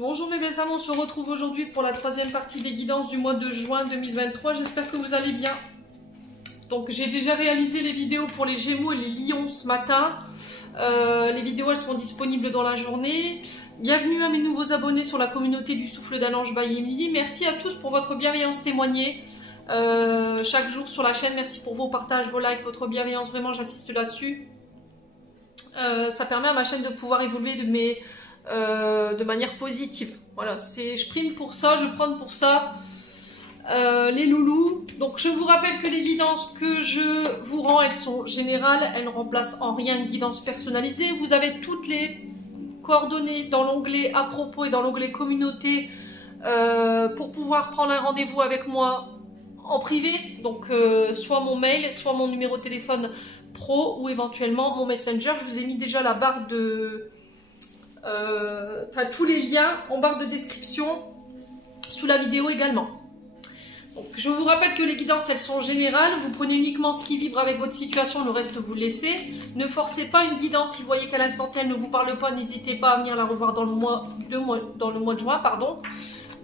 Bonjour mes belles âmes, on se retrouve aujourd'hui pour la troisième partie des guidances du mois de juin 2023. J'espère que vous allez bien. Donc j'ai déjà réalisé les vidéos pour les Gémeaux et les Lions ce matin. Les vidéos elles seront disponibles dans la journée. Bienvenue à mes nouveaux abonnés sur la communauté du Souffle d'un Ange by Emily. Merci à tous pour votre bienveillance témoignée chaque jour sur la chaîne. Merci pour vos partages, vos likes, votre bienveillance. Vraiment j'insiste là-dessus. Ça permet à ma chaîne de pouvoir évoluer de manière positive. Voilà, je prime pour ça, je prône pour ça. Les loulous. Donc je vous rappelle que les guidances que je vous rends, elles sont générales, elles ne remplacent en rien une guidance personnalisée. Vous avez toutes les coordonnées dans l'onglet à propos et dans l'onglet communauté pour pouvoir prendre un rendez-vous avec moi en privé. Donc soit mon mail, soit mon numéro de téléphone pro ou éventuellement mon messenger. Je vous ai mis déjà la barre de... tous les liens en barre de description sous la vidéo également. Donc, je vous rappelle que les guidances elles sont générales, vous prenez uniquement ce qui vibre avec votre situation, le reste vous laissez. Ne forcez pas une guidance, si vous voyez qu'à l'instant T elle ne vous parle pas, n'hésitez pas à venir la revoir dans le mois de juin.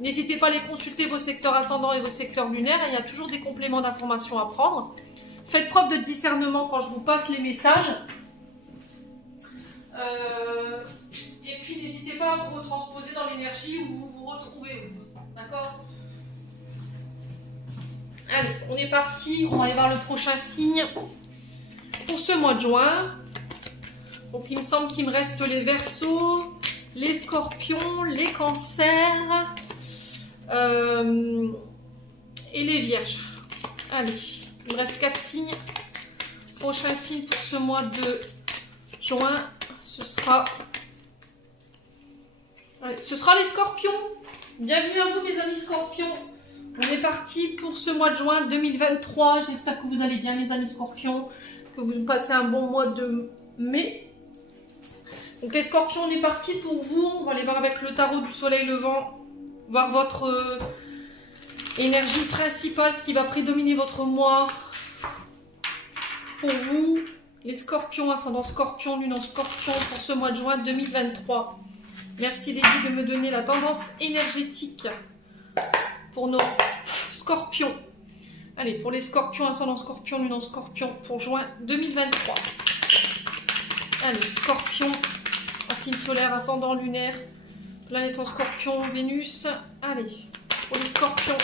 N'hésitez pas à aller consulter vos secteurs ascendants et vos secteurs lunaires, il y a toujours des compléments d'informations à prendre. Faites preuve de discernement quand je vous passe les messages. Et puis n'hésitez pas à vous retransposer dans l'énergie où vous vous retrouvez. D'accord? Allez, on est parti. On va aller voir le prochain signe pour ce mois de juin. Donc il me semble qu'il me reste les Verseaux, les Scorpions, les Cancers et les Vierges. Allez, il me reste 4 signes. Prochain signe pour ce mois de juin, ce sera les Scorpions. Bienvenue à vous mes amis Scorpions. On est parti pour ce mois de juin 2023. J'espère que vous allez bien mes amis Scorpions, que vous passez un bon mois de mai. Donc les Scorpions, on est parti pour vous. On va aller voir avec le tarot du soleil levant, voir votre énergie principale, ce qui va prédominer votre mois pour vous. Les Scorpions, ascendant Scorpion, lune en Scorpion pour ce mois de juin 2023. Merci les guides de me donner la tendance énergétique pour nos Scorpions. Allez, pour les Scorpions, ascendant Scorpion, lune en Scorpion pour juin 2023. Allez, Scorpion, en signe solaire, ascendant lunaire, planète en Scorpion, Vénus. Allez, pour les Scorpions.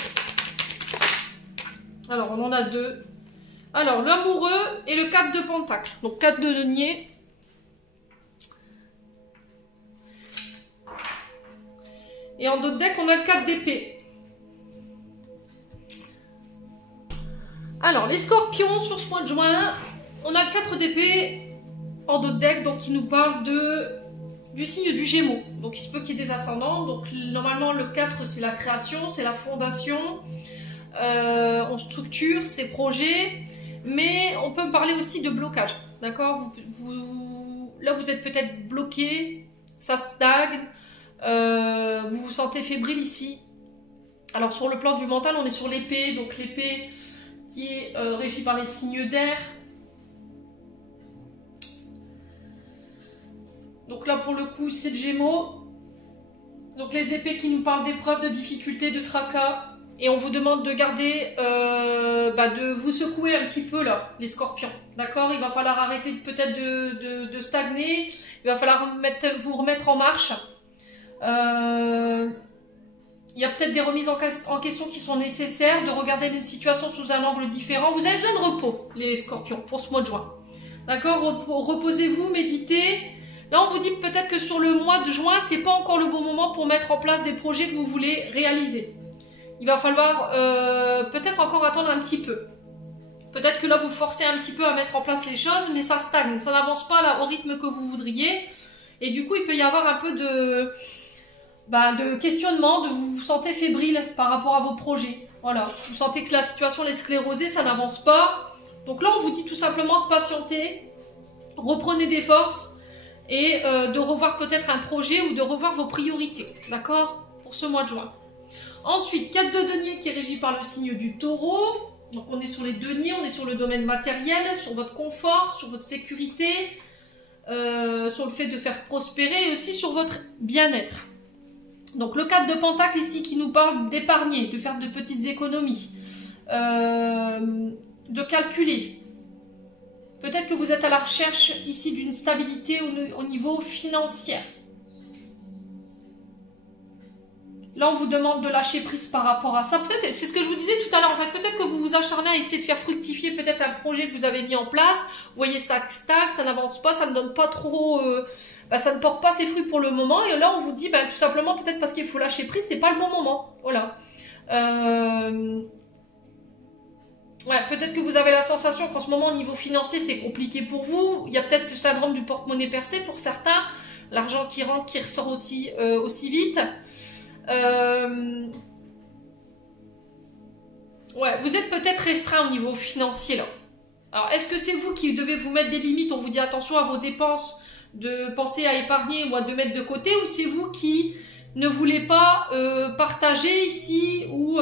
Alors, on en a deux. Alors, l'amoureux et le 4 de Pentacle. Donc, 4 de denier. Et en dos de deck, on a le 4 d'épée. Alors, les Scorpions, sur ce mois de juin, on a le 4 d'épée en dos de deck, donc il nous parle du signe du Gémeaux. Donc, il se peut qu'il y ait des ascendants. Donc, normalement, le 4, c'est la création, c'est la fondation. On structure ses projets. Mais on peut me parler aussi de blocage. D'accord? Là, vous êtes peut-être bloqué, ça stagne. Vous vous sentez fébrile ici. Alors sur le plan du mental, on est sur l'épée, donc l'épée qui est régie par les signes d'air. Donc là pour le coup c'est le Gémeaux. Donc les épées qui nous parlent d'épreuves, de difficultés, de tracas. Et on vous demande de garder, de vous secouer un petit peu là, les Scorpions. D'accord? Il va falloir arrêter peut-être de stagner. Il va falloir vous remettre en marche. Il y a peut-être des remises en question qui sont nécessaires, de regarder une situation sous un angle différent. Vous avez besoin de repos, les Scorpions, pour ce mois de juin. D'accord? Reposez-vous, méditez. Là, on vous dit peut-être que sur le mois de juin, c'est pas encore le bon moment pour mettre en place des projets que vous voulez réaliser. Il va falloir peut-être encore attendre un petit peu. Peut-être que là, vous forcez un petit peu à mettre en place les choses, mais ça stagne. Ça n'avance pas là, au rythme que vous voudriez. Et du coup, il peut y avoir un peu de questionnement, vous vous sentez fébrile par rapport à vos projets. Voilà, vous sentez que la situation est sclérosée, ça n'avance pas. Donc là, on vous dit tout simplement de patienter, reprenez des forces et de revoir peut-être un projet ou de revoir vos priorités, d'accord? Pour ce mois de juin. Ensuite, 4 de denier qui est régi par le signe du Taureau. Donc on est sur les deniers, on est sur le domaine matériel, sur votre confort, sur votre sécurité, sur le fait de faire prospérer et aussi sur votre bien-être. Donc le 4 de Pentacle ici qui nous parle d'épargner, de faire de petites économies, de calculer. Peut-être que vous êtes à la recherche ici d'une stabilité au niveau financier. Là, on vous demande de lâcher prise par rapport à ça. Peut-être, c'est ce que je vous disais tout à l'heure. En fait, peut-être que vous vous acharnez à essayer de faire fructifier peut-être un projet que vous avez mis en place. Vous voyez, ça stagne, ça n'avance pas, ça ne donne pas trop... ça ne porte pas ses fruits pour le moment. Et là, on vous dit, tout simplement, peut-être parce qu'il faut lâcher prise, c'est pas le bon moment. Voilà. Ouais, peut-être que vous avez la sensation qu'en ce moment, au niveau financier, c'est compliqué pour vous. Il y a peut-être ce syndrome du porte-monnaie percé pour certains. L'argent qui rentre, qui ressort aussi vite. Ouais, vous êtes peut-être restreint au niveau financier là. Alors, est-ce que c'est vous qui devez vous mettre des limites? On vous dit attention à vos dépenses, de penser à épargner ou à de mettre de côté, ou c'est vous qui ne voulez pas partager ici, ou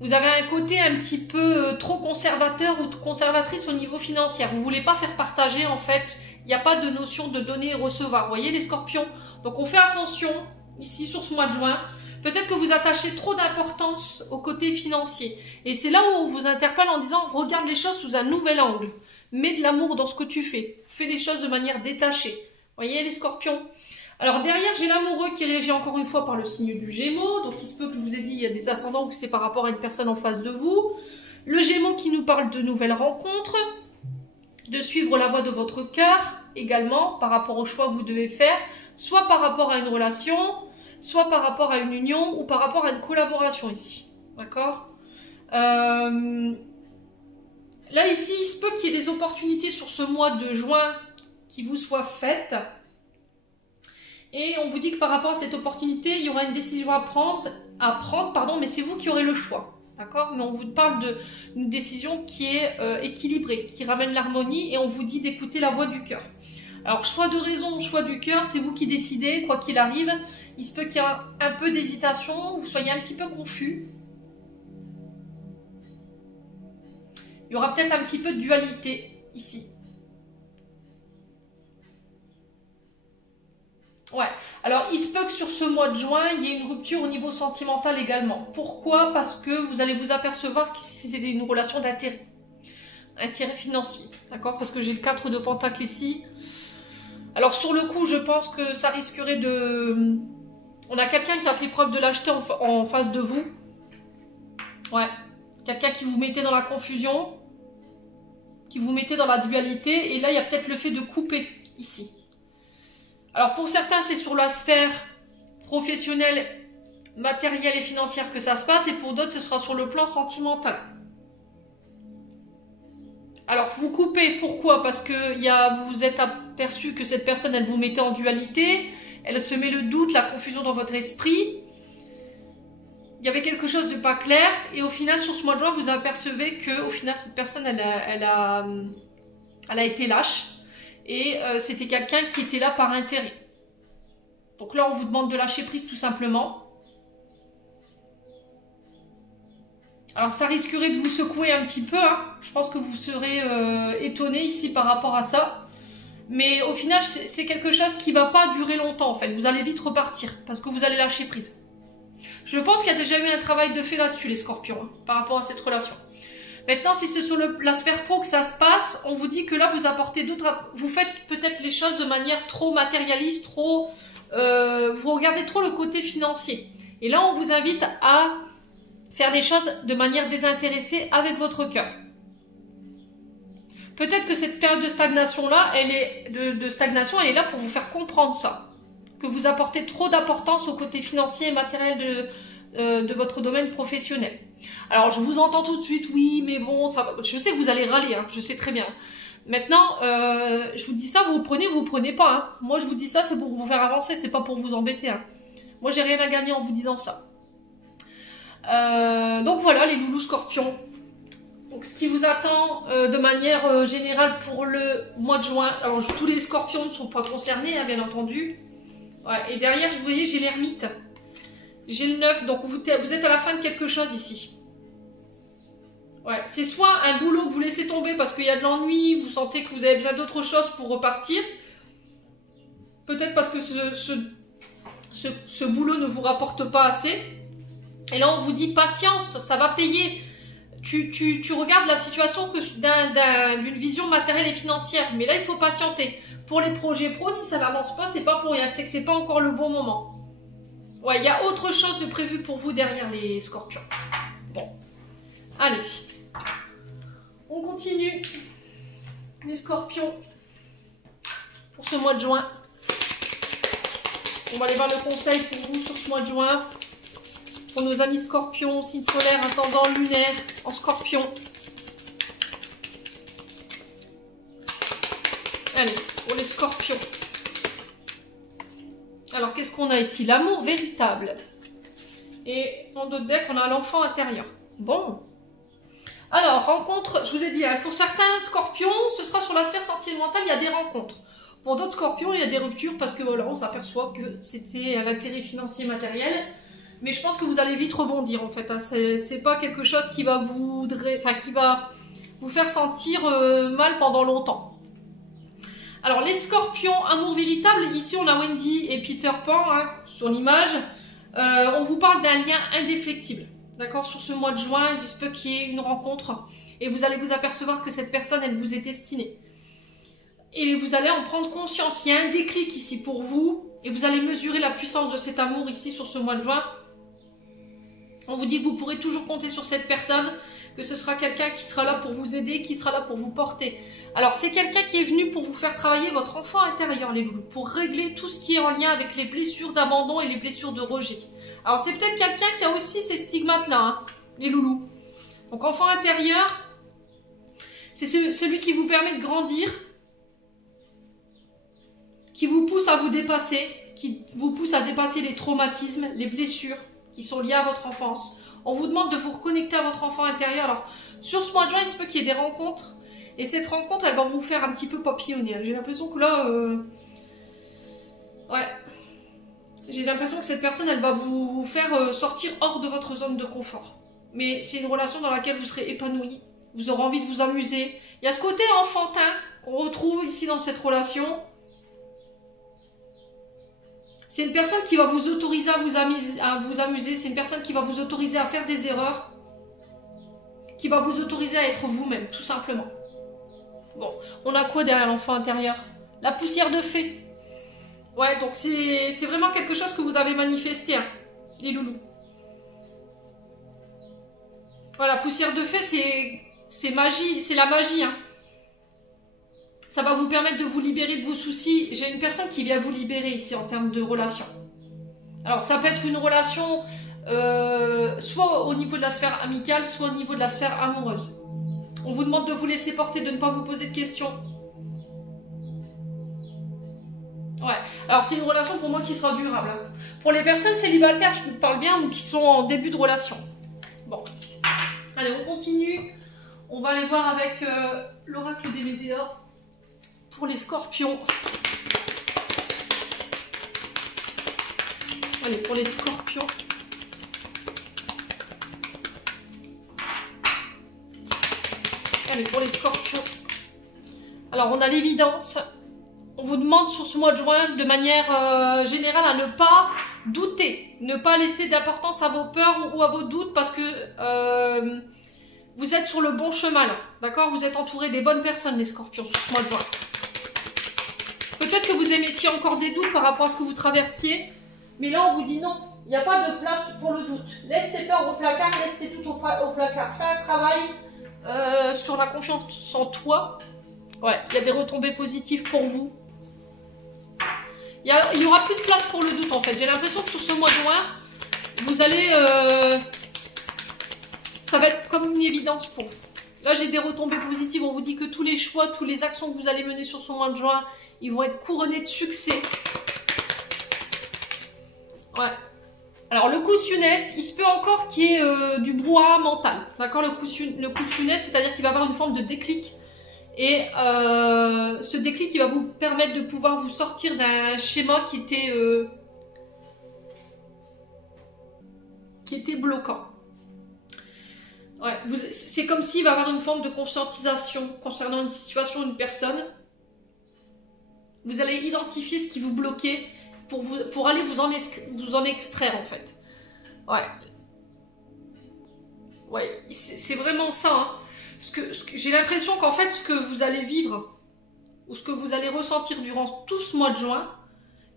vous avez un côté un petit peu trop conservateur ou conservatrice au niveau financier. Vous ne voulez pas faire partager, en fait. Il n'y a pas de notion de donner et recevoir. Vous voyez les scorpions? Donc on fait attention ici sur ce mois de juin. Peut-être que vous attachez trop d'importance au côté financier. Et c'est là où on vous interpelle en disant regarde les choses sous un nouvel angle. Mets de l'amour dans ce que tu fais. Fais les choses de manière détachée. Vous voyez les scorpions? Alors derrière, j'ai l'amoureux qui réagit encore une fois par le signe du Gémeaux. Donc il se peut que je vous ai dit, il y a des ascendants où c'est par rapport à une personne en face de vous. Le Gémeaux qui nous parle de nouvelles rencontres, de suivre la voie de votre cœur également par rapport au choix que vous devez faire, soit par rapport à une relation, soit par rapport à une union ou par rapport à une collaboration ici. D'accord? Là ici, il se peut qu'il y ait des opportunités sur ce mois de juin qui vous soient faites. Et on vous dit que par rapport à cette opportunité, il y aura une décision à prendre, mais c'est vous qui aurez le choix. D'accord? Mais on vous parle d'une décision qui est équilibrée, qui ramène l'harmonie, et on vous dit d'écouter la voix du cœur. Alors, choix de raison, choix du cœur, c'est vous qui décidez, quoi qu'il arrive. Il se peut qu'il y ait un peu d'hésitation, vous soyez un petit peu confus. Il y aura peut-être un petit peu de dualité ici. Ouais, alors il se peut que sur ce mois de juin, il y ait une rupture au niveau sentimental également. Pourquoi? Parce que vous allez vous apercevoir que c'était une relation d'intérêt. Intérêt financier, d'accord? Parce que j'ai le 4 de Pentacle ici. Alors sur le coup, je pense que ça risquerait de... On a quelqu'un qui a fait preuve de lâcheté en face de vous. Ouais, quelqu'un qui vous mettait dans la confusion, qui vous mettait dans la dualité. Et là, il y a peut-être le fait de couper ici. Alors pour certains, c'est sur la sphère professionnelle, matérielle et financière que ça se passe, et pour d'autres, ce sera sur le plan sentimental. Alors vous coupez, pourquoi? Parce que vous vous êtes aperçu que cette personne, elle vous mettait en dualité, elle se met le doute, la confusion dans votre esprit. Il y avait quelque chose de pas clair, et au final, sur ce mois de juin, vous apercevez que au final, cette personne, elle a été lâche. Et c'était quelqu'un qui était là par intérêt. Donc là, on vous demande de lâcher prise tout simplement. Alors ça risquerait de vous secouer un petit peu. Hein. Je pense que vous serez étonné ici par rapport à ça. Mais au final, c'est quelque chose qui ne va pas durer longtemps en fait. Vous allez vite repartir parce que vous allez lâcher prise. Je pense qu'il y a déjà eu un travail de fait là-dessus les scorpions, hein, par rapport à cette relation. Maintenant, si c'est sur la sphère pro que ça se passe, on vous dit que là, vous apportez d'autres... Vous faites peut-être les choses de manière trop matérialiste, trop... vous regardez trop le côté financier. Et là, on vous invite à faire les choses de manière désintéressée avec votre cœur. Peut-être que cette période de stagnation-là, elle est là pour vous faire comprendre ça. Que vous apportez trop d'importance au côté financier et matériel de votre domaine professionnel. Alors, je vous entends tout de suite, oui, mais bon, ça va. Je sais que vous allez râler, hein, je sais très bien. Maintenant, je vous dis ça, vous le prenez pas. Hein. Moi, je vous dis ça, c'est pour vous faire avancer, c'est pas pour vous embêter. Hein. Moi, j'ai rien à gagner en vous disant ça. Donc voilà, les loulous scorpions. Donc, ce qui vous attend de manière générale pour le mois de juin. Alors, tous les scorpions ne sont pas concernés, hein, bien entendu. Ouais, et derrière, vous voyez, j'ai l'ermite. J'ai le 9, donc vous êtes à la fin de quelque chose ici. Ouais, c'est soit un boulot que vous laissez tomber parce qu'il y a de l'ennui, vous sentez que vous avez besoin d'autre chose pour repartir. Peut-être parce que ce boulot ne vous rapporte pas assez. Et là, on vous dit patience, ça va payer. Tu regardes la situation d'une vision matérielle et financière. Mais là, il faut patienter. Pour les projets pro, si ça n'avance pas, c'est pas pour rien. C'est que c'est pas encore le bon moment. Ouais, il y a autre chose de prévu pour vous derrière les scorpions. Bon. Allez. On continue. Les scorpions. Pour ce mois de juin. On va aller voir le conseil pour vous sur ce mois de juin. Pour nos amis scorpions, signe solaire, ascendant lunaire en scorpion. Allez, pour les scorpions. Alors, qu'est-ce qu'on a ici? L'amour véritable. Et en d'autres decks, on a l'enfant intérieur. Bon. Alors, rencontre, je vous ai dit, hein, pour certains scorpions, ce sera sur la sphère sentimentale, il y a des rencontres. Pour d'autres scorpions, il y a des ruptures parce que voilà, on s'aperçoit que c'était un intérêt financier matériel. Mais je pense que vous allez vite rebondir en fait. Hein. C'est pas quelque chose qui va vous faire sentir mal pendant longtemps. Alors les scorpions, amour véritable, ici on a Wendy et Peter Pan hein, sur l'image. On vous parle d'un lien indéfectible. D'accord, sur ce mois de juin, il se peut qu'il y ait une rencontre. Et vous allez vous apercevoir que cette personne, elle vous est destinée. Et vous allez en prendre conscience. Il y a un déclic ici pour vous. Et vous allez mesurer la puissance de cet amour ici sur ce mois de juin. On vous dit que vous pourrez toujours compter sur cette personne, que ce sera quelqu'un qui sera là pour vous aider, qui sera là pour vous porter. Alors c'est quelqu'un qui est venu pour vous faire travailler votre enfant intérieur, les loulous, pour régler tout ce qui est en lien avec les blessures d'abandon et les blessures de rejet. Alors c'est peut-être quelqu'un qui a aussi ces stigmates-là, hein, les loulous. Donc enfant intérieur, c'est celui qui vous permet de grandir, qui vous pousse à vous dépasser, qui vous pousse à dépasser les traumatismes, les blessures qui sont liées à votre enfance. On vous demande de vous reconnecter à votre enfant intérieur. Alors, sur ce mois de juin, il se peut qu'il y ait des rencontres. Et cette rencontre, elle va vous faire un petit peu papillonner. J'ai l'impression que là... Ouais. J'ai l'impression que cette personne, elle va vous faire sortir hors de votre zone de confort. Mais c'est une relation dans laquelle vous serez épanoui. Vous aurez envie de vous amuser. Il y a ce côté enfantin qu'on retrouve ici dans cette relation. C'est une personne qui va vous autoriser à vous amuser. C'est une personne qui va vous autoriser à faire des erreurs. Qui va vous autoriser à être vous-même, tout simplement. Bon, on a quoi derrière l'enfant intérieur? La poussière de fée. Ouais, donc c'est vraiment quelque chose que vous avez manifesté, hein, les loulous. Voilà, poussière de fée, c'est magie, c'est la magie, hein. Ça va vous permettre de vous libérer de vos soucis. J'ai une personne qui vient vous libérer ici en termes de relation. Alors, ça peut être une relation soit au niveau de la sphère amicale, soit au niveau de la sphère amoureuse. On vous demande de vous laisser porter, de ne pas vous poser de questions. Ouais, alors c'est une relation pour moi qui sera durable. Hein. Pour les personnes célibataires, je vous parle bien, ou qui sont en début de relation. Bon, allez, on continue. On va aller voir avec l'oracle des météores. Pour les scorpions. Allez, pour les scorpions. Allez, pour les scorpions. Alors, on a l'évidence. On vous demande sur ce mois de juin, de manière générale, à ne pas douter. Ne pas laisser d'importance à vos peurs ou à vos doutes parce que vous êtes sur le bon chemin. D'accord? Vous êtes entouré des bonnes personnes, les scorpions, sur ce mois de juin. Peut-être que vous émettiez encore des doutes par rapport à ce que vous traversiez, mais là on vous dit non, il n'y a pas de place pour le doute. Laisse tes peurs au placard, laisse tes doutes au placard. Fais un travail sur la confiance en toi. Ouais, il y a des retombées positives pour vous. Il n'y aura plus de place pour le doute en fait. J'ai l'impression que sur ce mois de juin, vous allez... ça va être comme une évidence pour vous. Là, j'ai des retombées positives. On vous dit que tous les choix, toutes les actions que vous allez mener sur ce mois de juin, ils vont être couronnés de succès. Ouais. Alors, le coup Younes, il se peut encore qu'il y ait du brouhaha mental. D'accord? Le coup Younes, c'est-à-dire qu'il va avoir une forme de déclic. Et ce déclic, il va vous permettre de pouvoir vous sortir d'un schéma qui était bloquant. Ouais, c'est comme s'il va y avoir une forme de conscientisation concernant une situation, une personne. Vous allez identifier ce qui vous bloquait pour aller vous en extraire en fait. Ouais. Ouais, c'est vraiment ça. Hein. J'ai l'impression qu'en fait, ce que vous allez vivre ou ce que vous allez ressentir durant tout ce mois de juin,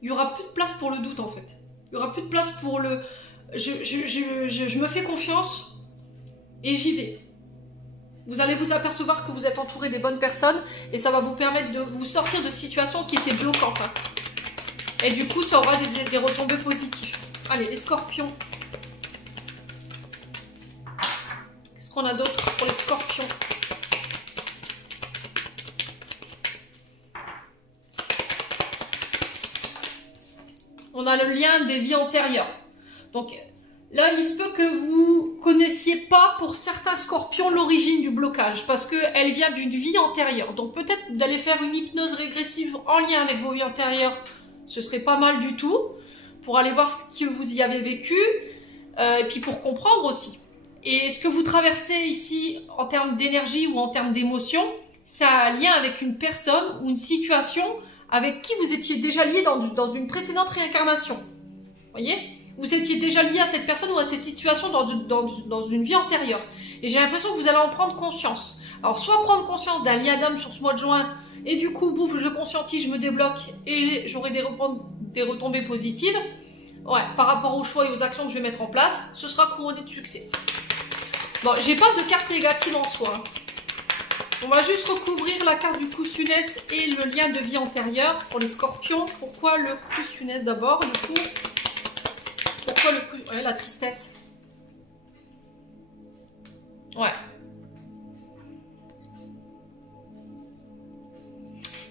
il n'y aura plus de place pour le doute en fait. Il n'y aura plus de place pour le... Je me fais confiance et j'y vais. Vous allez vous apercevoir que vous êtes entouré des bonnes personnes et ça va vous permettre de vous sortir de situations qui étaient bloquantes. Hein. Et du coup, ça aura des retombées positives. Allez, les scorpions. Qu'est-ce qu'on a d'autre pour les scorpions? On a le lien des vies antérieures. Donc là, il se peut que vous connaissiez pas pour certains scorpions l'origine du blocage parce qu'elle vient d'une vie antérieure. Donc peut-être d'aller faire une hypnose régressive en lien avec vos vies antérieures, ce serait pas mal du tout pour aller voir ce que vous y avez vécu et puis pour comprendre aussi. Et ce que vous traversez ici en termes d'énergie ou en termes d'émotion, ça a un lien avec une personne ou une situation avec qui vous étiez déjà lié dans une précédente réincarnation. Voyez ? Vous étiez déjà lié à cette personne ou à ces situations dans une vie antérieure. Et j'ai l'impression que vous allez en prendre conscience. Alors, soit prendre conscience d'un lien d'âme sur ce mois de juin, et du coup, bouf, je conscientise, je me débloque, et j'aurai des retombées positives. Ouais, par rapport aux choix et aux actions que je vais mettre en place, ce sera couronné de succès. Bon, j'ai pas de carte négative en soi. On va juste recouvrir la carte du pouce funeste et le lien de vie antérieure pour les scorpions. Pourquoi le pouce funeste d'abord, du coup? Pourquoi ouais, la tristesse? Ouais.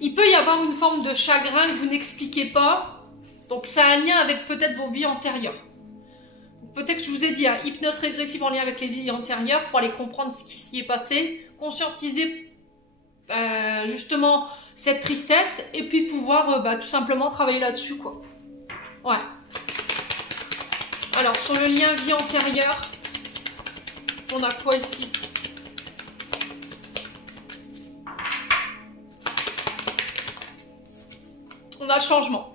Il peut y avoir une forme de chagrin que vous n'expliquez pas. Donc, ça a un lien avec peut-être vos vies antérieures. Peut-être que je vous ai dit, hein, hypnose régressive en lien avec les vies antérieures pour aller comprendre ce qui s'y est passé, conscientiser justement cette tristesse et puis pouvoir tout simplement travailler là-dessus, quoi. Ouais. Alors, sur le lien vie antérieure, on a quoi ici? On a le changement.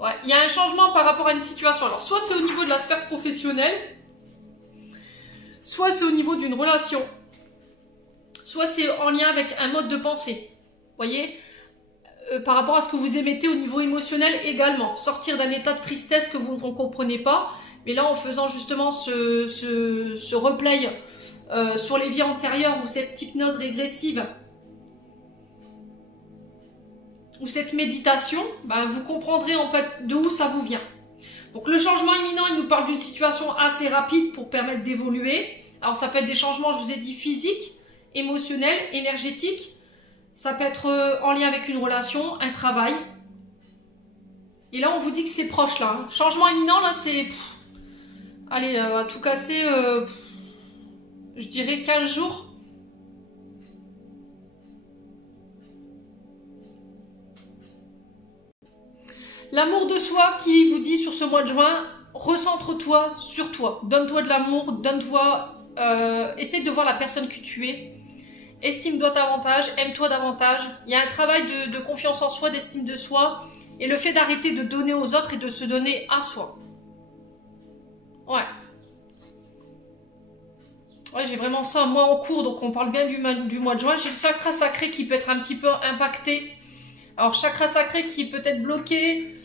Ouais, il y a un changement par rapport à une situation. Alors, soit c'est au niveau de la sphère professionnelle, soit c'est au niveau d'une relation, soit c'est en lien avec un mode de pensée. Vous voyez, par rapport à ce que vous émettez au niveau émotionnel également. Sortir d'un état de tristesse que vous ne comprenez pas, mais là en faisant justement ce replay sur les vies antérieures ou cette hypnose régressive ou cette méditation, vous comprendrez en fait de où ça vous vient. Donc le changement imminent, il nous parle d'une situation assez rapide pour permettre d'évoluer. Alors ça peut être des changements, je vous ai dit, physiques, émotionnels, énergétiques. Ça peut être en lien avec une relation, un travail. Et là, on vous dit que c'est proche, là. Hein. Changement imminent, là, c'est... Allez, à tout casser, je dirais 15 jours. L'amour de soi qui vous dit sur ce mois de juin, recentre-toi sur toi. Donne-toi de l'amour, donne-toi... essaie de voir la personne que tu es. Estime-toi davantage, aime-toi davantage. Il y a un travail de confiance en soi, d'estime de soi. Et le fait d'arrêter de donner aux autres et de se donner à soi. Ouais. Ouais, j'ai vraiment ça, moi en cours, donc on parle bien du mois de juin. J'ai le chakra sacré qui peut être un petit peu impacté. Alors, chakra sacré qui est peut-être bloqué,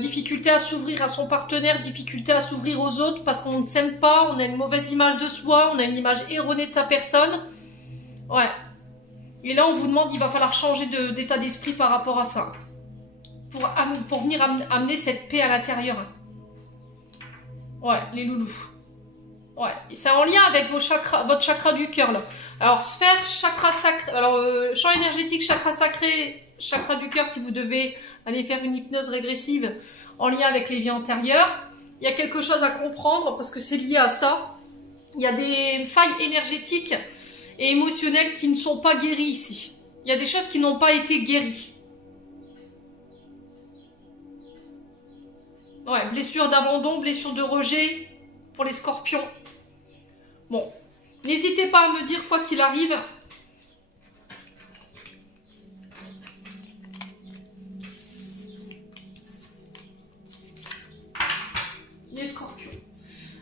difficulté à s'ouvrir à son partenaire, difficulté à s'ouvrir aux autres parce qu'on ne s'aime pas, on a une mauvaise image de soi, on a une image erronée de sa personne. Ouais. Et là, on vous demande, il va falloir changer d'état d'esprit par rapport à ça. Pour venir amener cette paix à l'intérieur. Ouais, les loulous. Ouais, c'est en lien avec votre chakra du cœur, là. Alors, sphère, chakra sacré, alors, champ énergétique, chakra sacré, chakra du cœur, si vous devez aller faire une hypnose régressive en lien avec les vies antérieures. Il y a quelque chose à comprendre parce que c'est lié à ça. Il y a des failles énergétiques et émotionnelles qui ne sont pas guéries ici. Il y a des choses qui n'ont pas été guéries. Ouais, blessure d'abandon, blessure de rejet pour les scorpions. Bon, n'hésitez pas à me dire quoi qu'il arrive. les scorpions.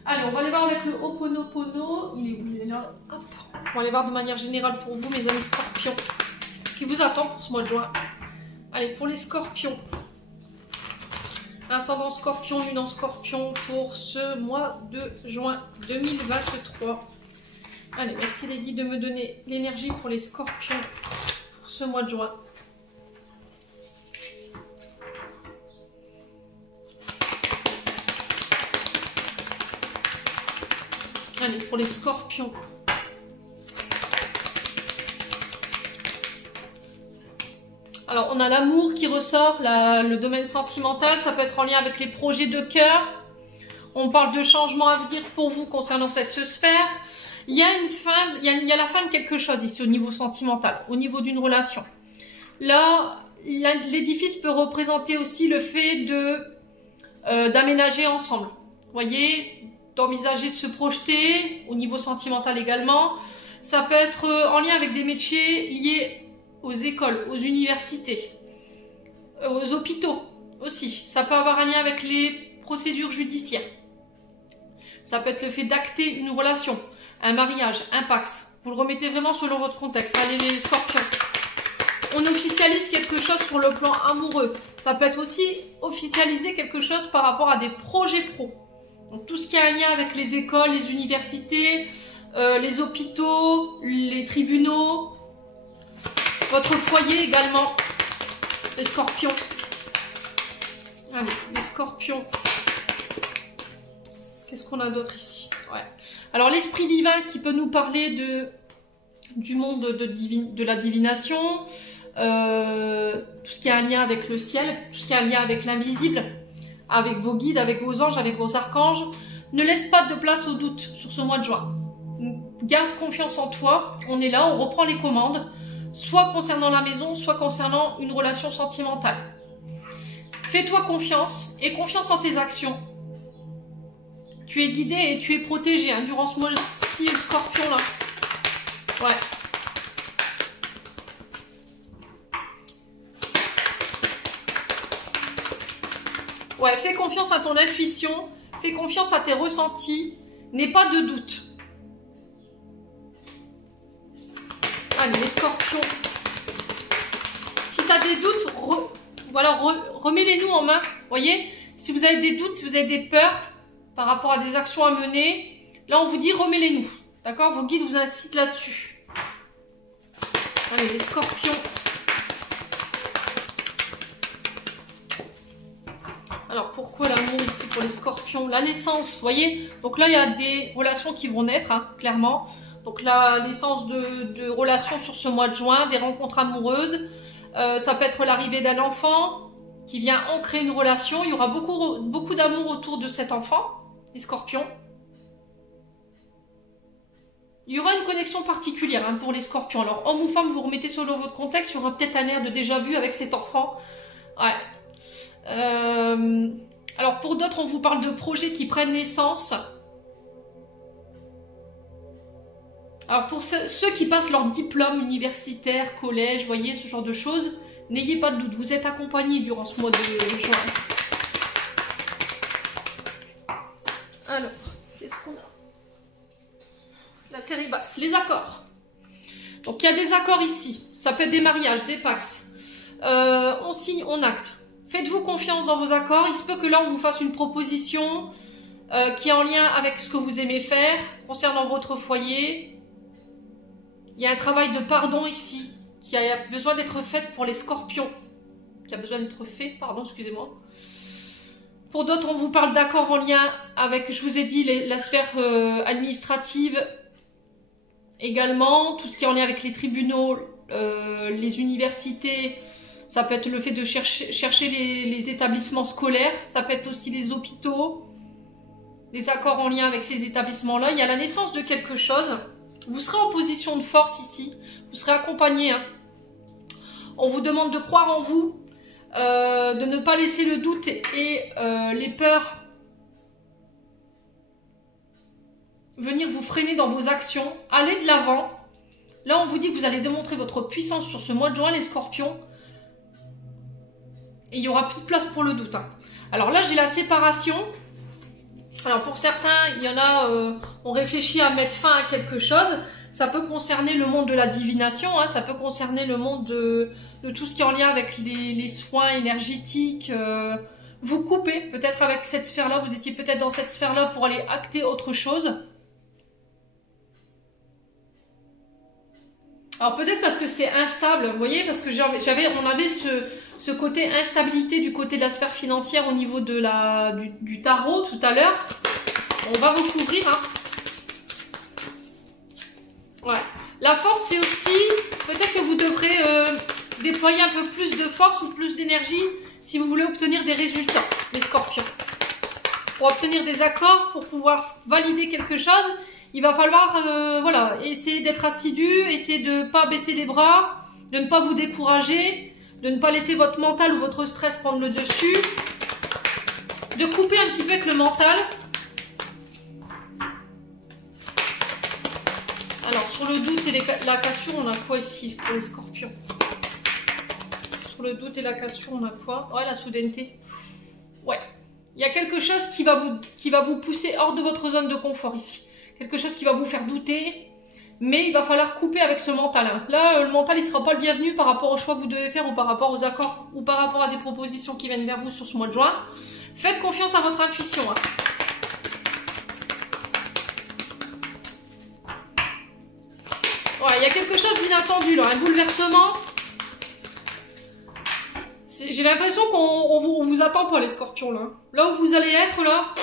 Allez, on va aller voir avec le Ho'oponopono. Il est où? Il est là. Hop. On va aller voir de manière générale pour vous, mes amis scorpions. Ce qui vous attend pour ce mois de juin. Allez, pour les scorpions. Ascendant scorpion, lune en scorpion pour ce mois de juin 2023. Allez, merci les guides de me donner l'énergie pour les scorpions pour ce mois de juin. Allez, pour les scorpions. Alors, on a l'amour qui ressort, le domaine sentimental. Ça peut être en lien avec les projets de cœur. On parle de changement à venir pour vous concernant cette sphère. Il y a une fin, il y a la fin de quelque chose ici au niveau sentimental, au niveau d'une relation. Là, l'édifice peut représenter aussi le fait d'aménager ensemble. Vous voyez, d'envisager de se projeter au niveau sentimental également. Ça peut être en lien avec des métiers liés aux écoles, aux universités, aux hôpitaux aussi. Ça peut avoir un lien avec les procédures judiciaires. Ça peut être le fait d'acter une relation, un mariage, un pax. Vous le remettez vraiment selon votre contexte. Allez les scorpions. On officialise quelque chose sur le plan amoureux. Ça peut être aussi officialiser quelque chose par rapport à des projets pro. Donc tout ce qui a un lien avec les écoles, les universités, les hôpitaux, les tribunaux, votre foyer également, les scorpions. Allez, les scorpions. Qu'est-ce qu'on a d'autre ici? Ouais. Alors l'esprit divin qui peut nous parler du monde de la divination, tout ce qui a un lien avec le ciel, tout ce qui a un lien avec l'invisible, avec vos guides, avec vos anges, avec vos archanges. Ne laisse pas de place au doute sur ce mois de juin. Garde confiance en toi, on est là, on reprend les commandes, soit concernant la maison, soit concernant une relation sentimentale. Fais-toi confiance et confiance en tes actions. Tu es guidé et tu es protégé hein, durant ce mois-ci, le scorpion là. Ouais. Ouais, fais confiance à ton intuition, fais confiance à tes ressentis, n'aie pas de doute. Allez, les scorpions. Si tu as des doutes, remets-les-nous en main. Vous voyez, si vous avez des doutes, si vous avez des peurs par rapport à des actions à mener, là on vous dit remets-les-nous. D'accord? Vos guides vous incitent là-dessus. Allez, les scorpions. Alors, pourquoi l'amour ici pour les scorpions? La naissance, vous voyez? Donc là, il y a des relations qui vont naître, hein, clairement. Donc la naissance de relations sur ce mois de juin, des rencontres amoureuses. Ça peut être l'arrivée d'un enfant qui vient ancrer une relation. Il y aura beaucoup d'amour autour de cet enfant, les scorpions. Il y aura une connexion particulière hein, pour les scorpions. Alors, homme ou femme, vous remettez selon votre contexte. Il y aura peut-être un air de déjà vu avec cet enfant. Ouais. Alors, pour d'autres, on vous parle de projets qui prennent naissance. Alors, pour ceux qui passent leur diplôme universitaire, collège, voyez, ce genre de choses, n'ayez pas de doute. Vous êtes accompagnés durant ce mois de juin. Alors, qu'est-ce qu'on a? La terre est basse. Les accords. Donc, il y a des accords ici. Ça peut être des mariages, des pax. On signe, on acte. Faites-vous confiance dans vos accords. Il se peut que là, on vous fasse une proposition qui est en lien avec ce que vous aimez faire concernant votre foyer. Il y a un travail de pardon ici qui a besoin d'être fait pour les scorpions. Qui a besoin d'être fait, pardon, excusez-moi. Pour d'autres, on vous parle d'accords en lien avec, je vous ai dit, la sphère administrative. Également, tout ce qui est en lien avec les tribunaux, les universités. Ça peut être le fait de chercher les établissements scolaires. Ça peut être aussi les hôpitaux. Des accords en lien avec ces établissements-là. Il y a la naissance de quelque chose. Vous serez en position de force ici. Vous serez accompagné. Hein. On vous demande de croire en vous. De ne pas laisser le doute et les peurs venir vous freiner dans vos actions. Allez de l'avant. Là, on vous dit que vous allez démontrer votre puissance sur ce mois de juin, les scorpions. Et il n'y aura plus de place pour le doute. Hein. Alors là, j'ai la séparation. Alors pour certains, il y en a, on réfléchit à mettre fin à quelque chose. Ça peut concerner le monde de la divination, hein, ça peut concerner le monde de tout ce qui est en lien avec les soins énergétiques. Vous coupez peut-être avec cette sphère-là, vous étiez peut-être dans cette sphère-là pour aller acter autre chose. Alors peut-être parce que c'est instable, vous voyez, parce que on avait ce côté instabilité du côté de la sphère financière au niveau de du tarot tout à l'heure. On va recouvrir. Hein. Ouais. La force, c'est aussi, peut-être que vous devrez déployer un peu plus de force ou plus d'énergie si vous voulez obtenir des résultats, les scorpions. Pour obtenir des accords, pour pouvoir valider quelque chose, il va falloir voilà, essayer d'être assidu, essayer de ne pas baisser les bras, de ne pas vous décourager, de ne pas laisser votre mental ou votre stress prendre le dessus, de couper un petit peu avec le mental. Alors, sur le doute et la cassure, on a quoi ici pour les scorpions? Sur le doute et la cassure, on a quoi? Ouais, la soudaineté. Ouais. Il y a quelque chose qui va vous pousser hors de votre zone de confort ici. Quelque chose qui va vous faire douter. Mais il va falloir couper avec ce mental. Hein. Là, le mental, il ne sera pas le bienvenu par rapport aux choix que vous devez faire ou par rapport aux accords ou par rapport à des propositions qui viennent vers vous sur ce mois de juin. Faites confiance à votre intuition. Hein. Ouais, il y a quelque chose d'inattendu là, un bouleversement. J'ai l'impression qu'on vous attend pas les scorpions là. Là où vous allez être là,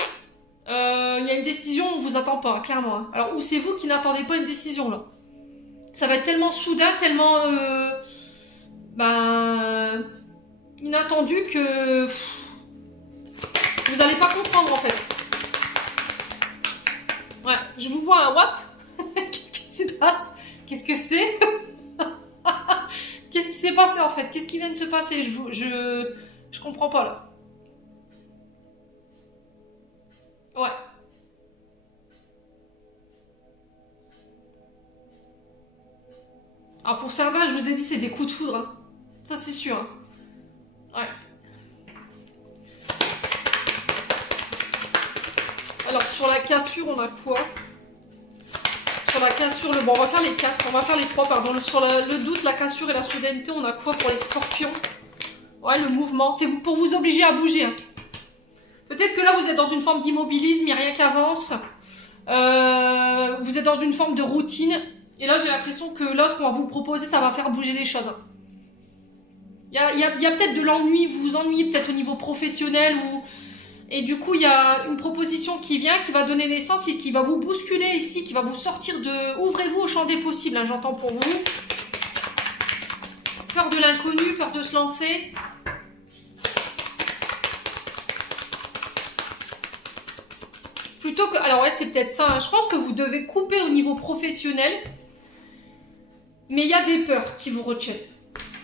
il y a une décision, on vous attend pas, clairement. Alors, ou c'est vous qui n'attendez pas une décision là. Ça va être tellement soudain, tellement inattendu que vous n'allez pas comprendre en fait. Ouais, je vous vois un what? Qu'est-ce qui se passe? Qu'est-ce que c'est? Qu'est-ce qui s'est passé en fait? Qu'est-ce qui vient de se passer? Je comprends pas là. Ouais. Alors pour certains, je vous ai dit, c'est des coups de foudre. Hein. Ça c'est sûr. Hein. Ouais. Alors sur la cassure, on a quoi? Sur la cassure, bon, on va faire les 4, on va faire les 3, pardon. Sur le doute, la cassure et la soudaineté, on a quoi pour les scorpions? Ouais, le mouvement, c'est pour vous obliger à bouger. Hein. Peut-être que là, vous êtes dans une forme d'immobilisme, il n'y a rien qui avance. Vous êtes dans une forme de routine. Et là, j'ai l'impression que là, ce qu'on va vous proposer, ça va faire bouger les choses. Il y a peut-être de l'ennui, vous vous ennuyez peut-être au niveau professionnel ou... Et du coup, il y a une proposition qui vient, qui va donner naissance et qui va vous bousculer ici, qui va vous sortir de... Ouvrez-vous au champ des possibles, hein, j'entends pour vous. Peur de l'inconnu, peur de se lancer. Plutôt que... Alors ouais, c'est peut-être ça. Hein. Je pense que vous devez couper au niveau professionnel. Mais il y a des peurs qui vous retiennent.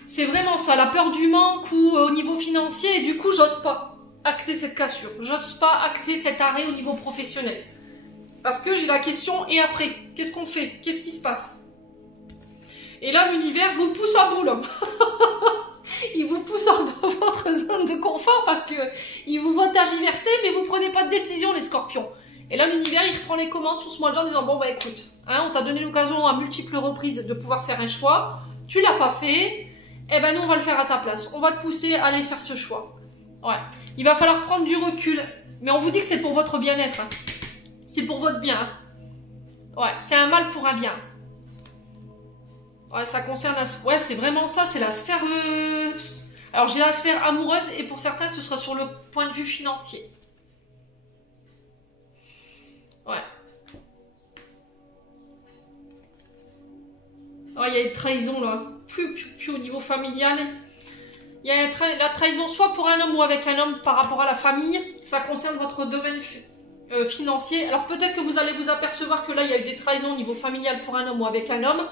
C'est vraiment ça, la peur du manque ou au niveau financier. Et du coup, j'ose pas acter cette cassure. J'ose pas acter cet arrêt au niveau professionnel. Parce que j'ai la question, et après, qu'est-ce qu'on fait? Qu'est-ce qui se passe? Et là, l'univers vous pousse à bout, là. Il vous pousse hors de votre zone de confort parce que il vous voit tergiverser, mais vous prenez pas de décision, les scorpions. Et là, l'univers, il reprend les commandes sur ce mois de juin en disant, bon, bah écoute, hein, on t'a donné l'occasion à multiples reprises de pouvoir faire un choix. Tu l'as pas fait. Eh ben, nous, on va le faire à ta place. On va te pousser à aller faire ce choix. Ouais. Il va falloir prendre du recul. Mais on vous dit que c'est pour votre bien-être. Hein. C'est pour votre bien. Hein. Ouais, c'est un mal pour un bien. Ouais, ça concerne la... Ouais, c'est vraiment ça, c'est la sphère... Alors, j'ai la sphère amoureuse et pour certains, ce sera sur le point de vue financier. Ouais. Ouais, il y a une trahison, là. Plus au niveau familial. Il y a la trahison soit pour un homme ou avec un homme par rapport à la famille. Ça concerne votre domaine financier. Alors, peut-être que vous allez vous apercevoir que là, il y a eu des trahisons au niveau familial pour un homme ou avec un homme.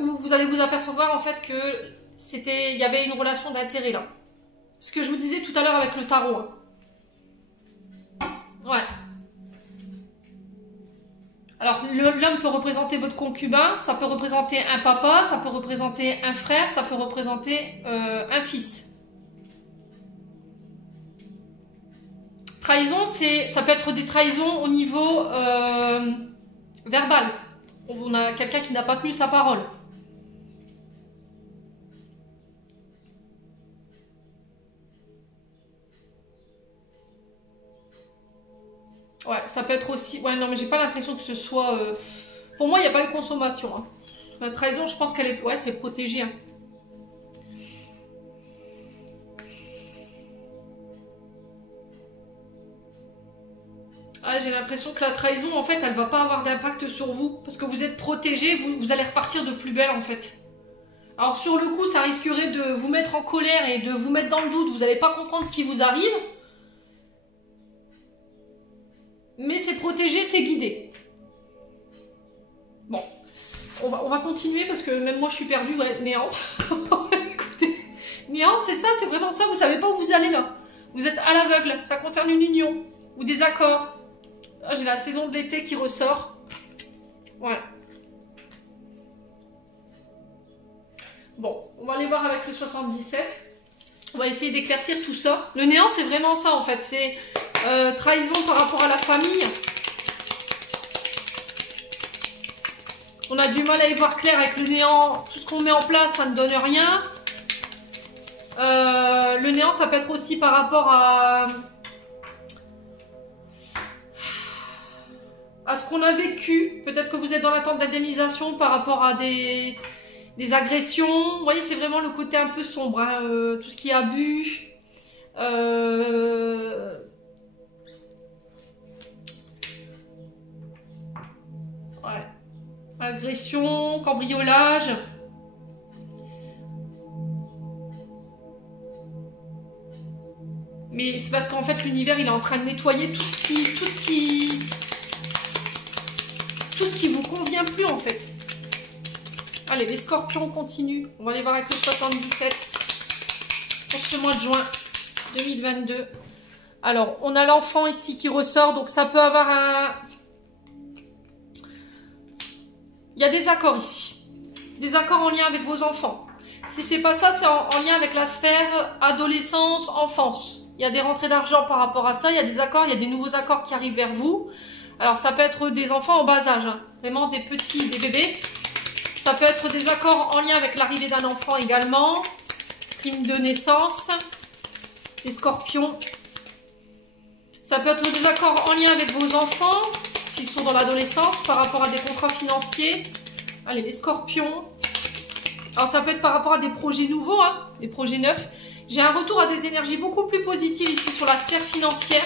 Où vous allez vous apercevoir en fait que il y avait une relation d'intérêt là. Ce que je vous disais tout à l'heure avec le tarot. Hein. Ouais. Alors l'homme peut représenter votre concubin, ça peut représenter un papa, ça peut représenter un frère, ça peut représenter un fils. Trahison, ça peut être des trahisons au niveau verbal. On a quelqu'un qui n'a pas tenu sa parole. Ouais, ça peut être aussi... Ouais, non, mais j'ai pas l'impression que ce soit... Pour moi, il n'y a pas une consommation. Hein. La trahison, je pense qu'elle est... Ouais, c'est protégé. Hein. Ah, j'ai l'impression que la trahison, en fait, elle va pas avoir d'impact sur vous. Parce que vous êtes protégé, vous allez repartir de plus belle, en fait. Alors, sur le coup, ça risquerait de vous mettre en colère et de vous mettre dans le doute. Vous n'allez pas comprendre ce qui vous arrive. Mais c'est protégé, c'est guidé. Bon, on va continuer parce que même moi je suis perdue, ouais, néant. Écoutez, néant, c'est ça, c'est vraiment ça, vous savez pas où vous allez là. Vous êtes à l'aveugle, ça concerne une union ou des accords. Ah, j'ai la saison de l'été qui ressort. Ouais. Bon, on va aller voir avec le 77. On va essayer d'éclaircir tout ça. Le néant, c'est vraiment ça en fait. C'est trahison par rapport à la famille. On a du mal à y voir clair avec le néant. Tout ce qu'on met en place, ça ne donne rien. Le néant, ça peut être aussi par rapport à ce qu'on a vécu. Peut-être que vous êtes dans l'attente d'indemnisation par rapport à des agressions. Vous voyez, c'est vraiment le côté un peu sombre. Hein. Tout ce qui est abus. Ouais. Agression, cambriolage. Mais c'est parce qu'en fait, l'univers, il est en train de nettoyer tout ce qui vous convient plus, en fait. Allez, les scorpions continuent. On va aller voir avec le 77 pour ce mois de juin 2022. Alors, on a l'enfant ici qui ressort. Donc, ça peut avoir un... Il y a des accords ici. Des accords en lien avec vos enfants. Si c'est pas ça, c'est en lien avec la sphère adolescence, enfance. Il y a des rentrées d'argent par rapport à ça. Il y a des accords, il y a des nouveaux accords qui arrivent vers vous. Alors, ça peut être des enfants en bas âge. Hein. Vraiment des petits, des bébés. Ça peut être des accords en lien avec l'arrivée d'un enfant également. Prime de naissance. Les scorpions. Ça peut être des accords en lien avec vos enfants, s'ils sont dans l'adolescence, par rapport à des contrats financiers. Allez, les scorpions. Alors, ça peut être par rapport à des projets nouveaux, hein, des projets neufs. J'ai un retour à des énergies beaucoup plus positives ici sur la sphère financière.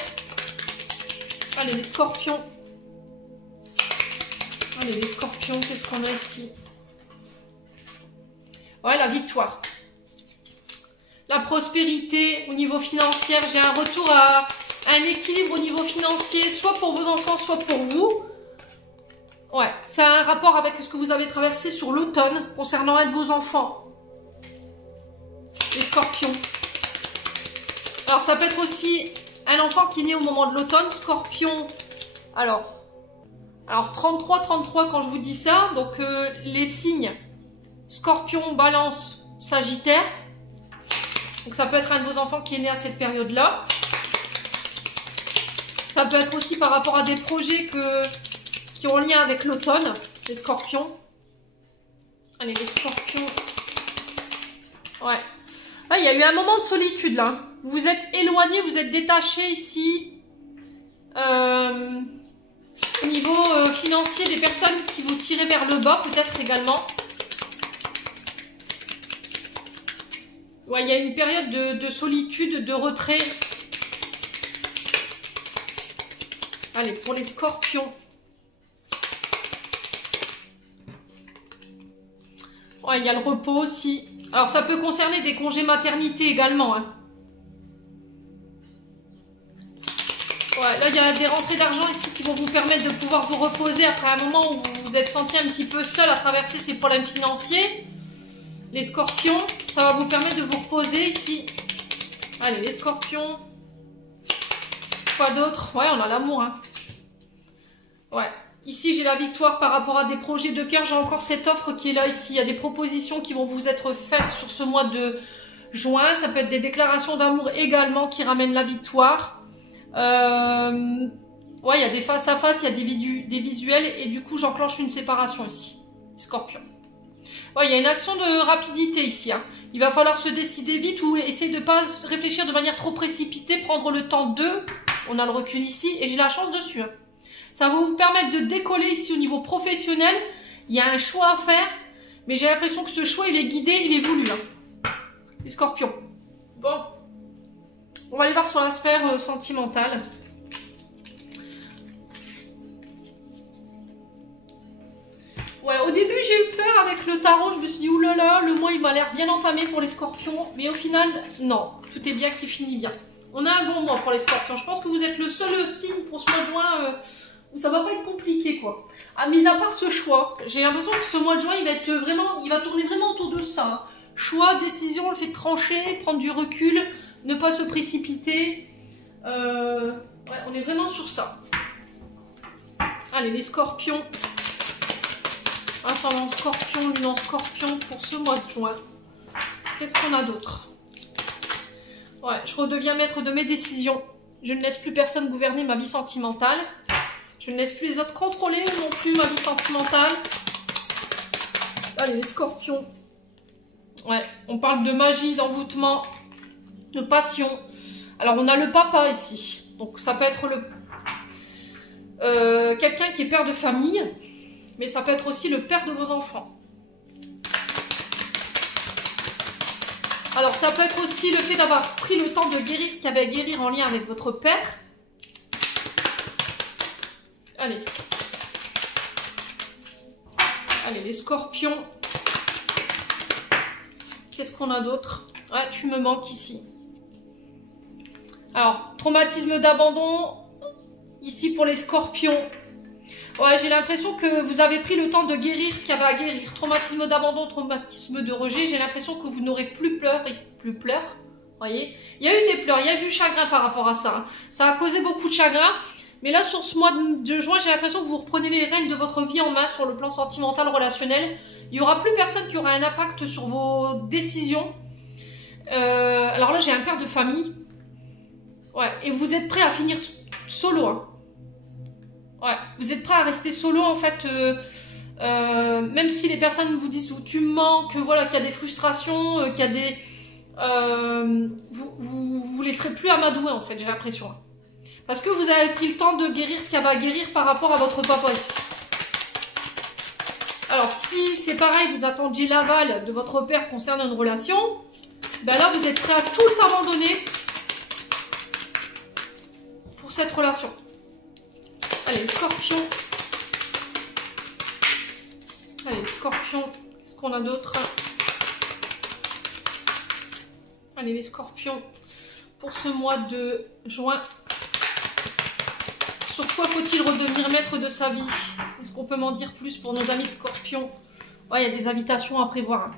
Allez, les scorpions. Allez, les scorpions, qu'est-ce qu'on a ici? Ouais, la victoire. La prospérité au niveau financier. J'ai un retour à un équilibre au niveau financier, soit pour vos enfants, soit pour vous. Ouais, ça a un rapport avec ce que vous avez traversé sur l'automne concernant un de vos enfants. Les scorpions. Alors, ça peut être aussi un enfant qui est né au moment de l'automne. Scorpion. Alors 33 quand je vous dis ça. Donc, les signes Scorpion, Balance, Sagittaire. Donc, ça peut être un de vos enfants qui est né à cette période-là. Ça peut être aussi par rapport à des projets qui ont un lien avec l'automne, les scorpions. Allez, les scorpions. Ouais. Ah, il y a eu un moment de solitude là. Vous vous êtes éloigné, vous êtes détaché ici. Au niveau financier, des personnes qui vous tiraient vers le bas, peut-être également. Ouais, il y a une période de solitude, de retrait. Allez, pour les scorpions. Ouais, il y a le repos aussi. Alors, ça peut concerner des congés maternité également. Hein. Ouais, là, il y a des rentrées d'argent ici qui vont vous permettre de pouvoir vous reposer après un moment où vous vous êtes senti un petit peu seul à traverser ces problèmes financiers. Les scorpions, ça va vous permettre de vous reposer ici. Allez, les scorpions. Quoi d'autre? Ouais, on a l'amour. Hein. Ouais. Ici, j'ai la victoire par rapport à des projets de cœur. J'ai encore cette offre qui est là, ici. Il y a des propositions qui vont vous être faites sur ce mois de juin. Ça peut être des déclarations d'amour également qui ramènent la victoire. Ouais, il y a des face à face, il y a des visuels et du coup j'enclenche une séparation ici. Scorpion. Ouais, il y a une action de rapidité ici. Hein. Il va falloir se décider vite ou essayer de ne pas réfléchir de manière trop précipitée, prendre le temps de... On a le recul ici et j'ai la chance dessus. Hein. Ça va vous permettre de décoller ici au niveau professionnel. Il y a un choix à faire, mais j'ai l'impression que ce choix, il est guidé, il est voulu. Hein. Les scorpions. Bon. On va aller voir sur la sphère sentimentale. Ouais, au début j'ai eu peur avec le tarot, je me suis dit oulala, le mois il m'a l'air bien entamé pour les scorpions, mais au final, non, tout est bien qui finit bien. On a un bon mois pour les scorpions, je pense que vous êtes le seul signe pour ce mois de juin où ça va pas être compliqué quoi. Mis à part ce choix, j'ai l'impression que ce mois de juin il va être vraiment, il va tourner vraiment autour de ça. Hein. Choix, décision, le fait de trancher, prendre du recul, ne pas se précipiter. Ouais, on est vraiment sur ça. Allez, les scorpions. Ascendant scorpion, lune en scorpion pour ce mois de juin. Qu'est-ce qu'on a d'autre? Ouais, je redeviens maître de mes décisions. Je ne laisse plus personne gouverner ma vie sentimentale. Je ne laisse plus les autres contrôler non plus ma vie sentimentale. Allez, les scorpions. Ouais, on parle de magie, d'envoûtement, de passion. Alors, on a le papa ici. Donc, ça peut être quelqu'un qui est père de famille. Mais ça peut être aussi le père de vos enfants. Alors, ça peut être aussi le fait d'avoir pris le temps de guérir ce qu'il y avait à guérir en lien avec votre père. Allez. Allez, les scorpions. Qu'est-ce qu'on a d'autre? Ouais, tu me manques ici. Alors, traumatisme d'abandon. Ici pour les scorpions. Ouais, j'ai l'impression que vous avez pris le temps de guérir ce qu'il y avait à guérir. Traumatisme d'abandon, traumatisme de rejet. J'ai l'impression que vous n'aurez plus peur. Voyez, il y a eu des pleurs, il y a eu du chagrin par rapport à ça. Hein. Ça a causé beaucoup de chagrin. Mais là, sur ce mois de juin, j'ai l'impression que vous reprenez les rênes de votre vie en main sur le plan sentimental, relationnel. Il n'y aura plus personne qui aura un impact sur vos décisions. Alors là, j'ai un père de famille. Ouais, et vous êtes prêt à finir solo. Hein. Ouais, vous êtes prêt à rester solo en fait, même si les personnes vous disent où tu me manques, voilà, qu'il y a des frustrations, qu'il y a des... vous laisserez plus amadouer en fait, j'ai l'impression. Parce que vous avez pris le temps de guérir ce qu'il y avait à guérir par rapport à votre papa ici. Alors si c'est pareil, vous attendiez l'aval de votre père concernant une relation, ben là vous êtes prêt à tout abandonner pour cette relation. Allez, scorpion. Allez, scorpion. Qu'est-ce qu'on a d'autre? Allez, les scorpions. Pour ce mois de juin. Sur quoi faut-il redevenir maître de sa vie? Est-ce qu'on peut m'en dire plus pour nos amis scorpions? Ouais, il y a des invitations à prévoir.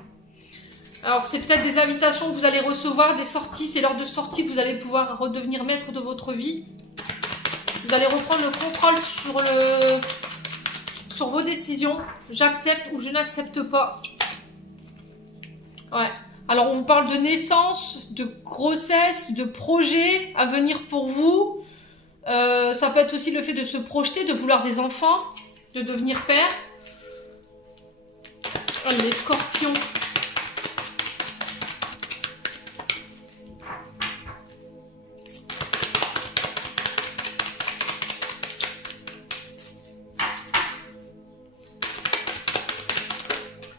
Alors, c'est peut-être des invitations que vous allez recevoir, des sorties. C'est lors de sorties que vous allez pouvoir redevenir maître de votre vie. Vous allez reprendre le contrôle sur vos décisions. J'accepte ou je n'accepte pas. Ouais. Alors, on vous parle de naissance, de grossesse, de projet à venir pour vous. Ça peut être aussi le fait de se projeter, de vouloir des enfants, de devenir père. Allez, les scorpions.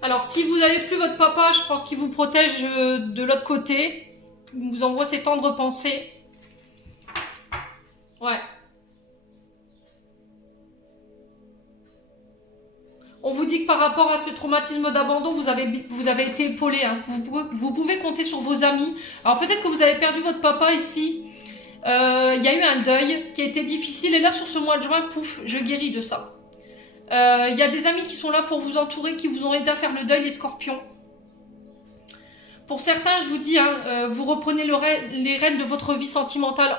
Alors, si vous n'avez plus votre papa, je pense qu'il vous protège de l'autre côté. Il vous envoie ses tendres pensées. Ouais. On vous dit que par rapport à ce traumatisme d'abandon, vous avez été épaulé. Hein. Vous pouvez compter sur vos amis. Alors, peut-être que vous avez perdu votre papa ici. Il y a eu un deuil qui a été difficile. Et là, sur ce mois de juin, pouf, je guéris de ça. Il y a des amis qui sont là pour vous entourer, qui vous ont aidé à faire le deuil, les scorpions. Pour certains, je vous dis, hein, vous reprenez les rênes de votre vie sentimentale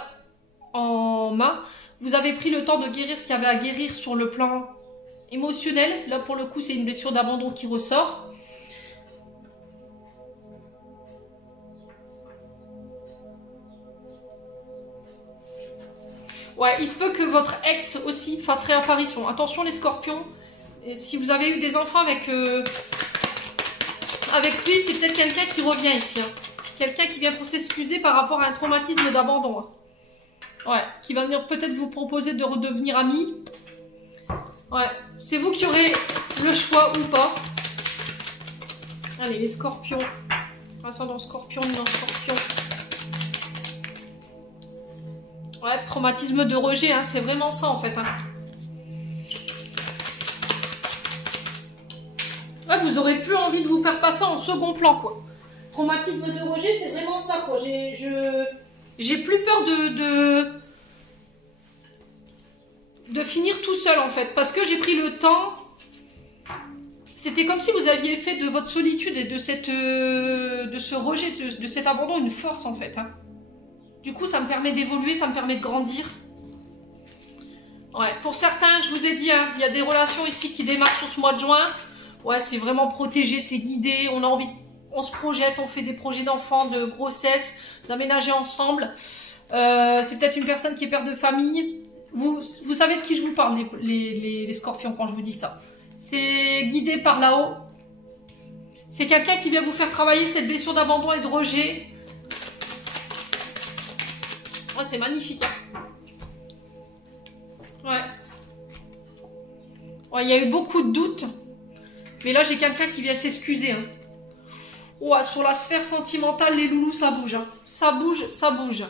en main. Vous avez pris le temps de guérir ce qu'il y avait à guérir sur le plan émotionnel. Là, pour le coup, c'est une blessure d'abandon qui ressort. Ouais, il se peut que votre ex aussi fasse réapparition. Attention les scorpions. Et si vous avez eu des enfants avec lui, c'est peut-être quelqu'un qui revient ici. Hein. Quelqu'un qui vient pour s'excuser par rapport à un traumatisme d'abandon. Hein. Ouais, qui va venir peut-être vous proposer de redevenir amis. Ouais, c'est vous qui aurez le choix ou pas. Allez, les scorpions. Ascendant scorpion, non scorpion. Ouais, traumatisme de rejet, hein, c'est vraiment ça en fait. Hein. Ouais, vous aurez plus envie de vous faire passer en second plan, quoi. Traumatisme de rejet, c'est vraiment ça, quoi. J'ai plus peur de finir tout seul, en fait. Parce que j'ai pris le temps. C'était comme si vous aviez fait de votre solitude et de ce rejet, de cet abandon, une force, en fait. Hein. Du coup, ça me permet d'évoluer, ça me permet de grandir. Ouais, pour certains, je vous ai dit, hein, il y a des relations ici qui démarrent sur ce mois de juin. Ouais, c'est vraiment protégé, c'est guidé, on a envie, on se projette, on fait des projets d'enfants, de grossesse, d'aménager ensemble. C'est peut-être une personne qui est père de famille. Vous savez de qui je vous parle, les scorpions, quand je vous dis ça. C'est guidé par là-haut. C'est quelqu'un qui vient vous faire travailler cette blessure d'abandon et de rejet. Ouais, c'est magnifique. Hein. Ouais. Ouais, il y a eu beaucoup de doutes. Mais là, j'ai quelqu'un qui vient s'excuser. Hein. Ouais, sur la sphère sentimentale, les loulous, ça bouge. Hein. Ça bouge, ça bouge.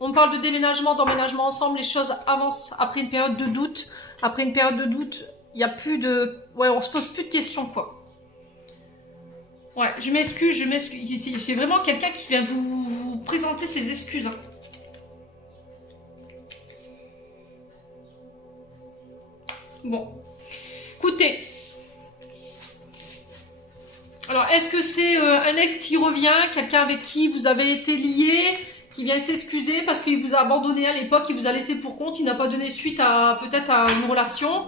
On parle de déménagement, d'emménagement ensemble. Les choses avancent après une période de doute. Après une période de doute, il n'y a plus de... Ouais, on se pose plus de questions, quoi. Ouais, je m'excuse, je m'excuse. C'est vraiment quelqu'un qui vient vous présenter ses excuses. Hein. Bon. Écoutez... Alors, est-ce que c'est un ex qui revient, quelqu'un avec qui vous avez été lié, qui vient s'excuser parce qu'il vous a abandonné à l'époque, il vous a laissé pour compte, il n'a pas donné suite à peut-être à une relation.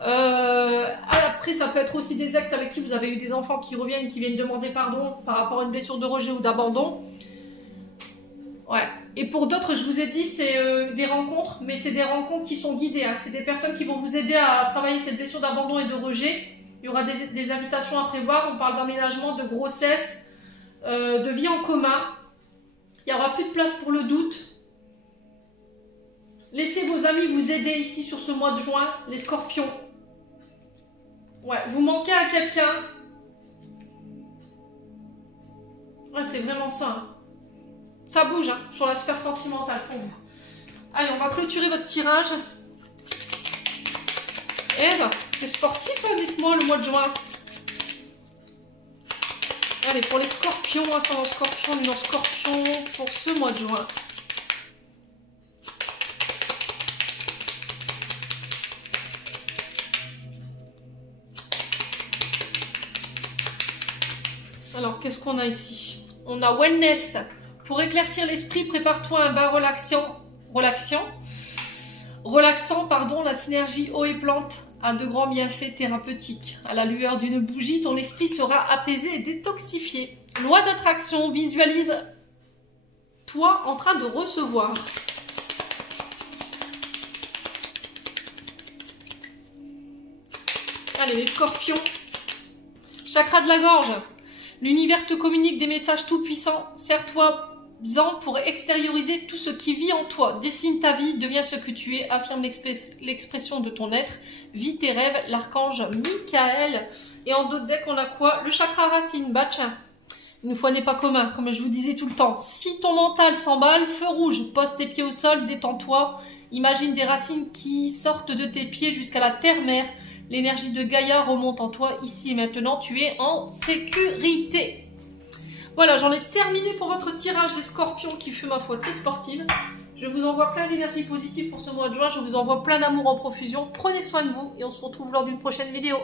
Après, ça peut être aussi des ex avec qui vous avez eu des enfants qui reviennent, qui viennent demander pardon par rapport à une blessure de rejet ou d'abandon. Ouais. Et pour d'autres, je vous ai dit, c'est des rencontres, mais c'est des rencontres qui sont guidées. Hein. C'est des personnes qui vont vous aider à travailler cette blessure d'abandon et de rejet. Il y aura des invitations à prévoir, on parle d'emménagement, de grossesse, de vie en commun. Il n'y aura plus de place pour le doute. Laissez vos amis vous aider ici sur ce mois de juin, les scorpions. Ouais, vous manquez à quelqu'un. Ouais, c'est vraiment ça. Hein. Ça bouge hein, sur la sphère sentimentale pour vous. Allez, on va clôturer votre tirage. Eve, c'est sportif, hein, dites-moi, le mois de juin. Allez, pour les scorpions, ascendant scorpion, luminant scorpion, pour ce mois de juin. Alors, qu'est-ce qu'on a ici? On a wellness. Pour éclaircir l'esprit, prépare-toi à un bain relaxant, pardon, la synergie eau et plante a de grands bienfaits thérapeutiques. À la lueur d'une bougie, ton esprit sera apaisé et détoxifié. Loi d'attraction, visualise toi en train de recevoir. Allez, les scorpions. Chakra de la gorge. L'univers te communique des messages tout-puissants. Serre-toi-en pour extérioriser tout ce qui vit en toi. Dessine ta vie, deviens ce que tu es, affirme l'expression de ton être. Vis tes rêves, l'archange Michael. Et en d'autres decks, on a quoi? Le chakra racine, batch. Une fois n'est pas commun, comme je vous disais tout le temps. Si ton mental s'emballe, feu rouge, pose tes pieds au sol, détends-toi. Imagine des racines qui sortent de tes pieds jusqu'à la terre-mère. L'énergie de Gaïa remonte en toi, ici et maintenant, tu es en sécurité. Voilà, j'en ai terminé pour votre tirage des scorpions qui fut ma foi très sportive. Je vous envoie plein d'énergie positive pour ce mois de juin, je vous envoie plein d'amour en profusion. Prenez soin de vous et on se retrouve lors d'une prochaine vidéo.